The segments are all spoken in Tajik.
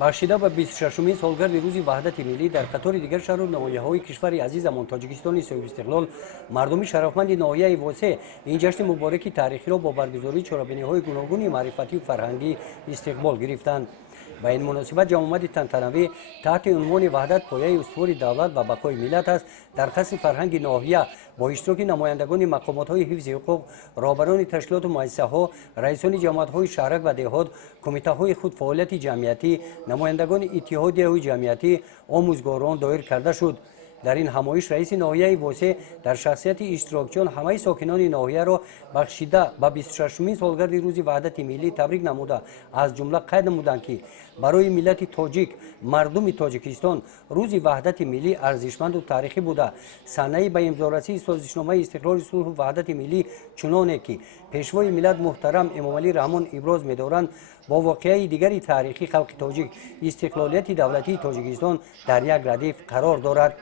бахшида ба 26-умин солгарди рӯзи ваҳдати миллӣ дар қатори дигар шаҳру ноҳияҳои кишвари азизамон тоҷикистони соҳибистиқлол мардуми шарафманди ноҳияи восе ин ҷашни мубораки таърихиро бо баргузории чорабиниҳои гуногуни маърифативу фарҳангӣ истиқбол гирифтанд. ба ин муносибат ҷамъомади тантанавӣ таҳти унвони ваҳдат пояи устувори давлат ва бақои миллат аст дар қасри фарҳанги ноҳия бо иштироки намояндагони мақомотҳои ҳифзи ҳуқуқ, роҳбарони ташкилоту муассисаҳо, раисони ҷамоатҳои шаҳрак ва деҳот, кумитаҳои худфаъолияти ҷамъиятӣ, намояндагони иттиҳодияҳои ҷамъиятӣ, омӯзгорон доир карда шуд. дар ин ҳамоиш раиси ноҳияи восе дар шахсияти иштирокчиён ҳамаи сокинони ноҳияро бахшида ба 26-умин солгарди рӯзи ваҳдати миллӣ табрик намуда аз ҷумла қайд намуданд ки барои миллати тоҷик, мардуми тоҷикистон рӯзи ваҳдати миллӣ арзишманду таърихӣ буда санаи ба имзорасии созишномаи истиқлоли сулҳу ваҳдати миллӣ чуноне ки пешвои миллат муҳтарам эмомалӣ раҳмон иброз медоранд бо воқеаи дигари таърихи халқи тоҷик истиқлолияти давлатии тоҷикистон дар як радиф қарор дорад.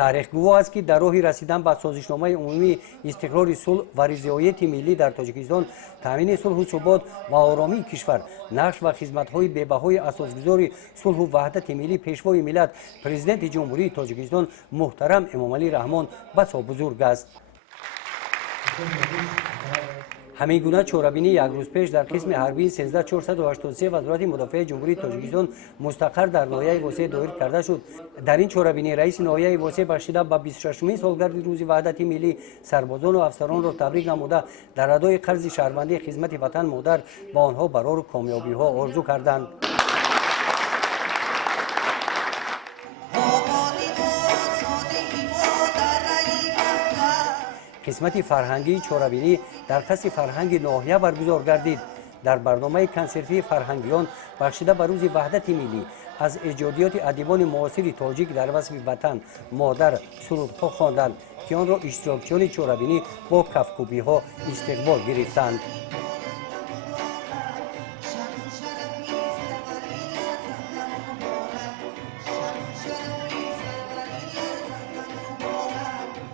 таърих гувоҳ аст ки дар роҳи расидан ба созишномаи умумии истиқрори сулҳ ва ризояти миллӣ дар тоҷикистон таъмини сулҳу субот ва оромии кишвар нақш ва хизматҳои бебаҳои асосгузори сулҳу ваҳдати миллӣ пешвои миллат президенти ҷумҳурии тоҷикистон муҳтарам эмомалӣ раҳмон басо бузург аст. ҳамин гуна чорабинӣ як рӯз пеш дар қисми ҳарбии 13483 вазорати мудофиаи ҷумҳурии тоҷикистон мустақар дар ноҳияи восе доир карда шуд. дар ин чорабинӣ раиси ноҳияи восе бахшида ба 26-умин солгарди рӯзи ваҳдати миллӣ сарбозону афсаронро табрик намуда дар адои қарзи шаҳрвандии хизмати ватан модар ба онҳо барору комёбиҳо орзу карданд. қисмати фарҳангии чорабинӣ дар қасри фарҳанги ноҳия баргузор гардид. дар барномаи консертии фарҳангиён бахшида ба рӯзи ваҳдати миллӣ аз эҷодиёти адибони муосири тоҷик дар васфи ватан модар сурудҳо хонданд ки онро иштирокчиёни чорабинӣ бо кафкӯбиҳо истиқбол гирифтанд.